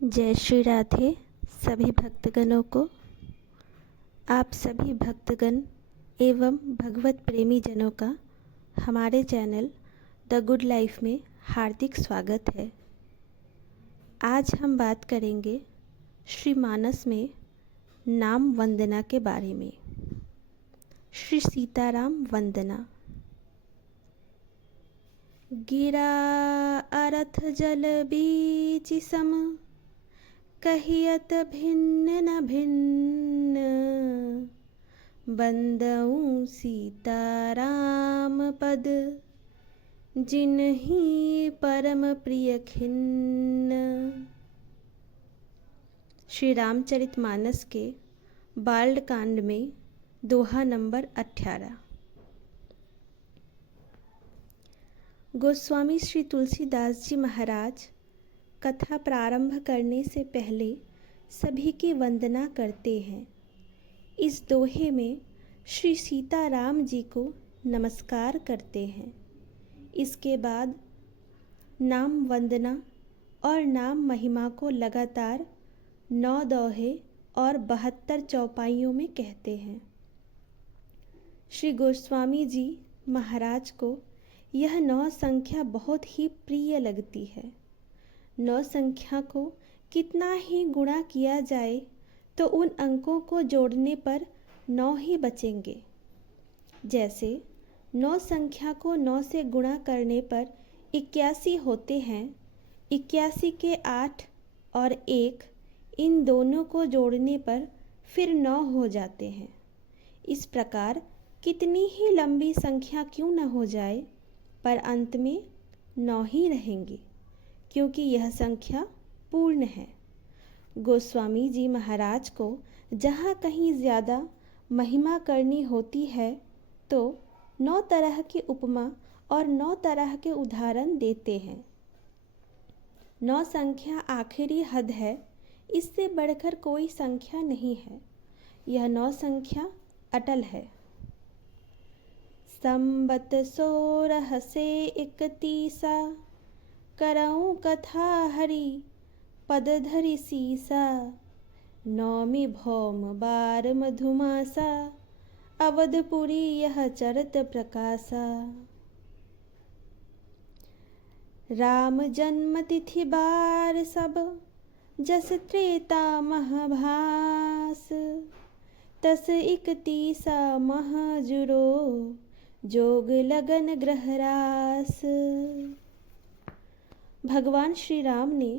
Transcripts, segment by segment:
जय श्री राधे सभी भक्तगणों को। आप सभी भक्तगण एवं भगवत प्रेमी जनों का हमारे चैनल द गुड लाइफ में हार्दिक स्वागत है। आज हम बात करेंगे श्री मानस में नाम वंदना के बारे में। श्री सीताराम वंदना। गिरा अरथ जल बीच सम, कहियत भिन्न न भिन्न, बंदऊँ सीताराम पद, जिन्हीं परम प्रिय खिन्न। श्री रामचरितमानस के बाल कांड में दोहा नंबर 18। गोस्वामी श्री तुलसीदास जी महाराज कथा प्रारंभ करने से पहले सभी की वंदना करते हैं। इस दोहे में श्री सीताराम जी को नमस्कार करते हैं। इसके बाद नाम वंदना और नाम महिमा को लगातार 9 दोहे और 72 चौपाइयों में कहते हैं। श्री गोस्वामी जी महाराज को यह 9 संख्या बहुत ही प्रिय लगती है। 9 संख्या को कितना ही गुणा किया जाए तो उन अंकों को जोड़ने पर 9 ही बचेंगे। जैसे 9 संख्या को 9 से गुणा करने पर 81 होते हैं। 81 के 8 और 1 इन दोनों को जोड़ने पर फिर 9 हो जाते हैं। इस प्रकार कितनी ही लंबी संख्या क्यों न हो जाए, पर अंत में 9 ही रहेंगी, क्योंकि यह संख्या पूर्ण है। गोस्वामी जी महाराज को जहाँ कहीं ज़्यादा महिमा करनी होती है तो 9 तरह की उपमा और 9 तरह के उदाहरण देते हैं। 9 संख्या आखिरी हद है, इससे बढ़कर कोई संख्या नहीं है। यह 9 संख्या अटल है। संबत 16 से 31, करऊँ कथा हरि पद धरि सीसा, नौमी भौम बार मधुमासा, अवधपुरी यह चरत प्रकाशा। राम जन्म तिथि बार सब, जस त्रेता महाभास, तस 31 मह जुरो, जोग लगन ग्रहरास। भगवान श्री राम ने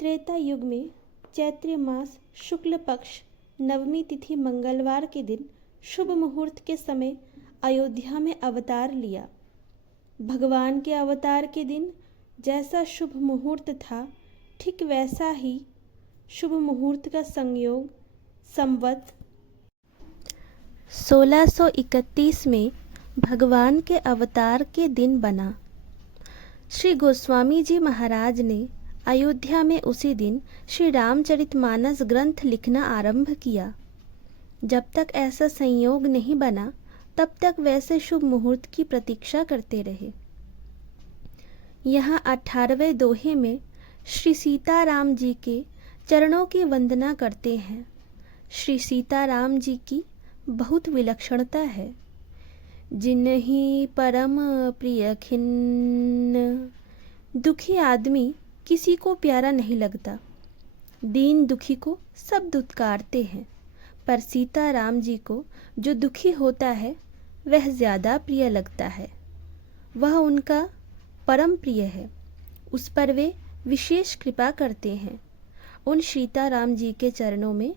त्रेता युग में चैत्र मास शुक्ल पक्ष नवमी तिथि मंगलवार के दिन शुभ मुहूर्त के समय अयोध्या में अवतार लिया। भगवान के अवतार के दिन जैसा शुभ मुहूर्त था, ठीक वैसा ही शुभ मुहूर्त का संयोग संवत 1631 में भगवान के अवतार के दिन बना। श्री गोस्वामी जी महाराज ने अयोध्या में उसी दिन श्री रामचरितमानस ग्रंथ लिखना आरंभ किया। जब तक ऐसा संयोग नहीं बना, तब तक वैसे शुभ मुहूर्त की प्रतीक्षा करते रहे। यहाँ 18वें दोहे में श्री सीताराम जी के चरणों की वंदना करते हैं। श्री सीताराम जी की बहुत विलक्षणता है। जिन्हीं परम प्रिय खिन्न। दुखी आदमी किसी को प्यारा नहीं लगता। दीन दुखी को सब दुत्कारते हैं, पर सीताराम जी को जो दुखी होता है वह ज़्यादा प्रिय लगता है। वह उनका परम प्रिय है, उस पर वे विशेष कृपा करते हैं। उन सीताराम जी के चरणों में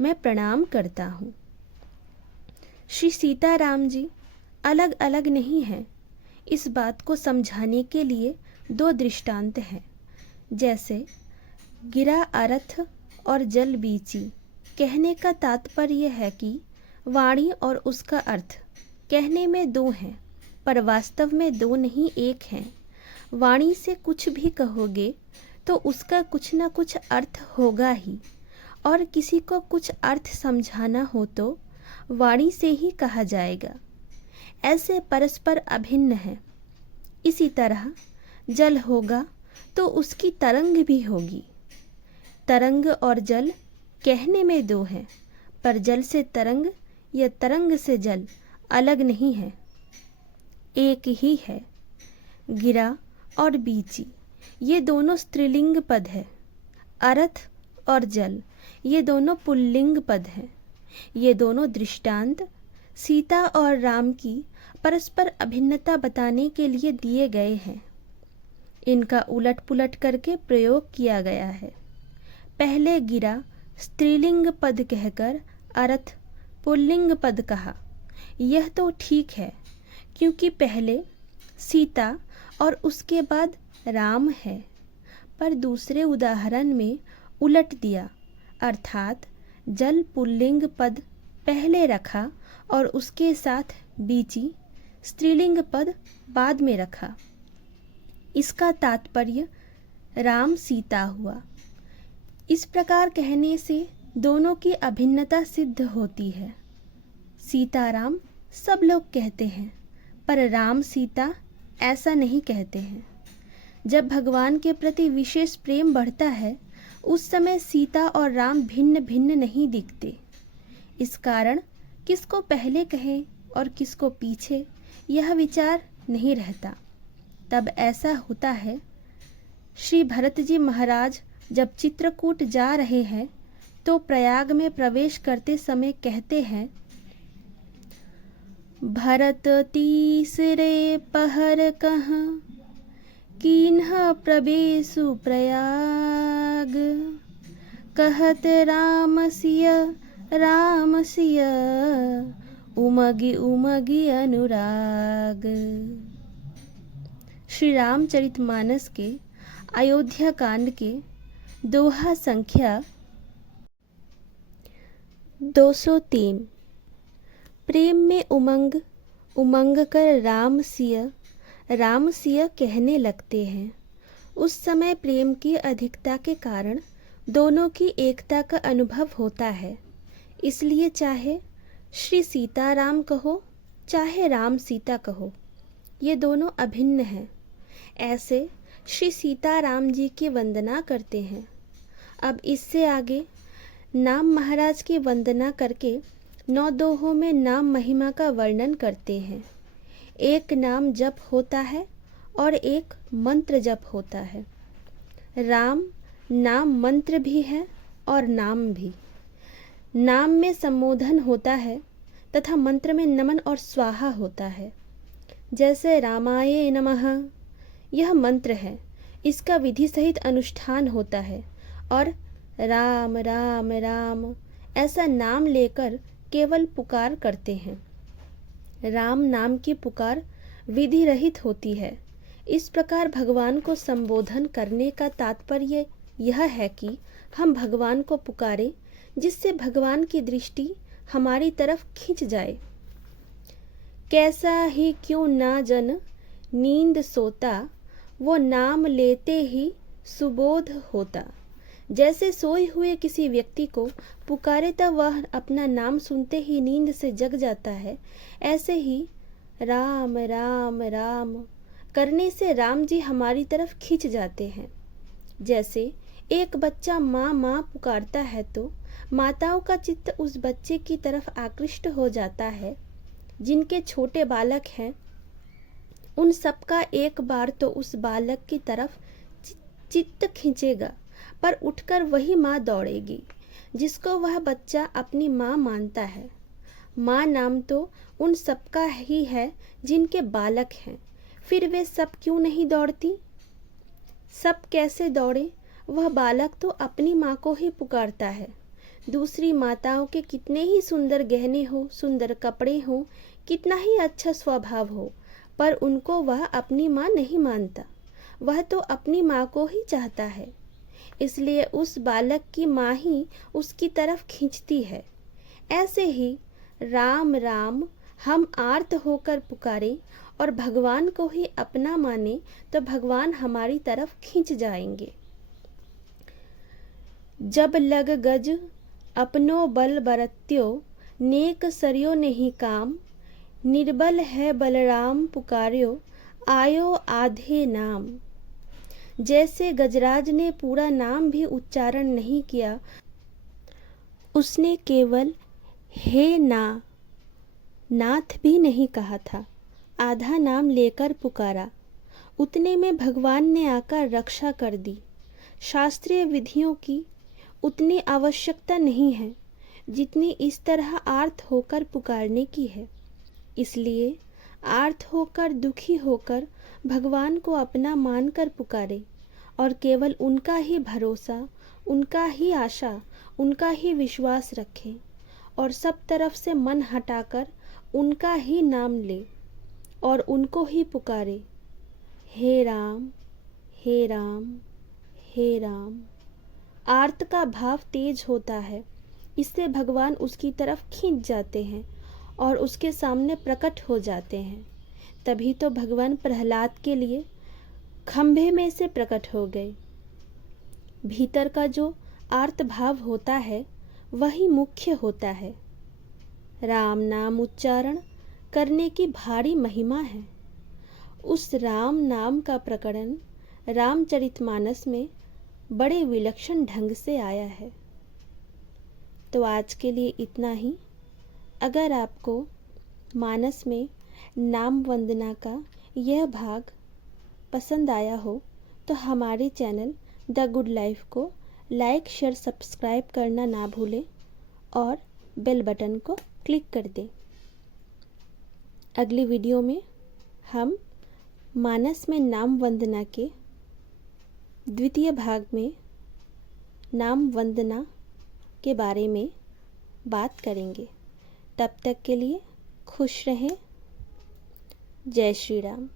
मैं प्रणाम करता हूँ। श्री सीताराम जी अलग अलग नहीं हैं। इस बात को समझाने के लिए 2 दृष्टांत हैं। जैसे गिरा अरथ और जल बीची कहने का तात्पर्य है कि वाणी और उसका अर्थ कहने में 2 हैं, पर वास्तव में 2 नहीं 1 हैं। वाणी से कुछ भी कहोगे तो उसका कुछ न कुछ अर्थ होगा ही, और किसी को कुछ अर्थ समझाना हो तो वाणी से ही कहा जाएगा। ऐसे परस्पर अभिन्न हैं। इसी तरह जल होगा तो उसकी तरंग भी होगी। तरंग और जल कहने में दो हैं, पर जल से तरंग या तरंग से जल अलग नहीं है, एक ही है। गिरा और बीची ये दोनों स्त्रीलिंग पद है। अर्थ और जल ये दोनों पुल्लिंग पद हैं। ये दोनों दृष्टांत सीता और राम की परस्पर अभिन्नता बताने के लिए दिए गए हैं। इनका उलट पुलट करके प्रयोग किया गया है। पहले गिरा स्त्रीलिंग पद कहकर अर्थ पुल्लिंग पद कहा। यह तो ठीक है, क्योंकि पहले सीता और उसके बाद राम है, पर दूसरे उदाहरण में उलट दिया, अर्थात जल पुल्लिंग पद पहले रखा और उसके साथ बीची स्त्रीलिंग पद बाद में रखा। इसका तात्पर्य राम सीता हुआ। इस प्रकार कहने से दोनों की अभिन्नता सिद्ध होती है। सीताराम सब लोग कहते हैं, पर राम सीता ऐसा नहीं कहते हैं। जब भगवान के प्रति विशेष प्रेम बढ़ता है, उस समय सीता और राम भिन्न भिन्न नहीं दिखते। इस कारण किसको पहले कहें और किसको पीछे, यह विचार नहीं रहता। तब ऐसा होता है, श्री भरत जी महाराज जब चित्रकूट जा रहे हैं तो प्रयाग में प्रवेश करते समय कहते हैं, भरत तीसरे पहर कहाँ कीन्ह प्रवेशु प्रयाग, कहत राम सिय उमगी उमगी अनुराग। श्री रामचरितमानस के अयोध्या कांड के दोहा संख्या 203। प्रेम में उमंग उमंग कर राम सिय कहने लगते हैं। उस समय प्रेम की अधिकता के कारण दोनों की एकता का अनुभव होता है। इसलिए चाहे श्री सीताराम कहो, चाहे राम सीता कहो, ये दोनों अभिन्न हैं। ऐसे श्री सीताराम जी की वंदना करते हैं। अब इससे आगे नाम महाराज की वंदना करके 9 दोहों में नाम महिमा का वर्णन करते हैं। एक नाम जप होता है और एक मंत्र जप होता है। राम नाम मंत्र भी है और नाम भी। नाम में संबोधन होता है तथा मंत्र में नमन और स्वाहा होता है। जैसे रामाय नमः यह मंत्र है, इसका विधि सहित अनुष्ठान होता है, और राम राम राम ऐसा नाम लेकर केवल पुकार करते हैं। राम नाम की पुकार विधि रहित होती है। इस प्रकार भगवान को संबोधन करने का तात्पर्य यह है कि हम भगवान को पुकारें, जिससे भगवान की दृष्टि हमारी तरफ खिंच जाए। कैसा ही क्यों ना जन नींद सोता, वो नाम लेते ही सुबोध होता। जैसे सोए हुए किसी व्यक्ति को पुकारे तब वह अपना नाम सुनते ही नींद से जग जाता है, ऐसे ही राम राम राम करने से राम जी हमारी तरफ खिंच जाते हैं। जैसे एक बच्चा माँ माँ पुकारता है तो माताओं का चित्त उस बच्चे की तरफ आकृष्ट हो जाता है। जिनके छोटे बालक हैं, उन सबका एक बार तो उस बालक की तरफ चित्त खींचेगा, पर उठकर वही माँ दौड़ेगी जिसको वह बच्चा अपनी माँ मानता है। माँ नाम तो उन सबका ही है जिनके बालक हैं, फिर वे सब क्यों नहीं दौड़ती? सब कैसे दौड़े? वह बालक तो अपनी माँ को ही पुकारता है। दूसरी माताओं के कितने ही सुंदर गहने हो, सुंदर कपड़े हो, कितना ही अच्छा स्वभाव हो, पर उनको वह अपनी माँ नहीं मानता। वह तो अपनी माँ को ही चाहता है, इसलिए उस बालक की माँ ही उसकी तरफ खींचती है। ऐसे ही राम राम हम आर्त होकर पुकारें और भगवान को ही अपना माने तो भगवान हमारी तरफ खींच जाएंगे। जब लग गज अपनो बल बरत्यो, नेक सरियो नहीं काम, निर्बल है बलराम पुकार्यो, आयो आधे नाम। जैसे गजराज ने पूरा नाम भी उच्चारण नहीं किया, उसने केवल हे नाथ भी नहीं कहा था, आधा नाम लेकर पुकारा। उतने में भगवान ने आकर रक्षा कर दी। शास्त्रीय विधियों की उतनी आवश्यकता नहीं है जितनी इस तरह आर्त होकर पुकारने की है। इसलिए आर्त होकर, दुखी होकर भगवान को अपना मानकर पुकारे और केवल उनका ही भरोसा, उनका ही आशा, उनका ही विश्वास रखें और सब तरफ से मन हटाकर उनका ही नाम ले और उनको ही पुकारे, हे राम, हे राम, हे राम। आर्त का भाव तेज होता है, इससे भगवान उसकी तरफ खींच जाते हैं और उसके सामने प्रकट हो जाते हैं। तभी तो भगवान प्रहलाद के लिए खंभे में से प्रकट हो गए। भीतर का जो आर्त भाव होता है वही मुख्य होता है। राम नाम उच्चारण करने की भारी महिमा है। उस राम नाम का प्रकरण रामचरितमानस में बड़े विलक्षण ढंग से आया है। तो आज के लिए इतना ही। अगर आपको मानस में नाम वंदना का यह भाग पसंद आया हो तो हमारे चैनल द गुड लाइफ को लाइक, शेयर, सब्सक्राइब करना ना भूलें और बेल बटन को क्लिक कर दें। अगली वीडियो में हम मानस में नाम वंदना के द्वितीय भाग में नाम वंदना के बारे में बात करेंगे। तब तक के लिए खुश रहें। जय श्री राम।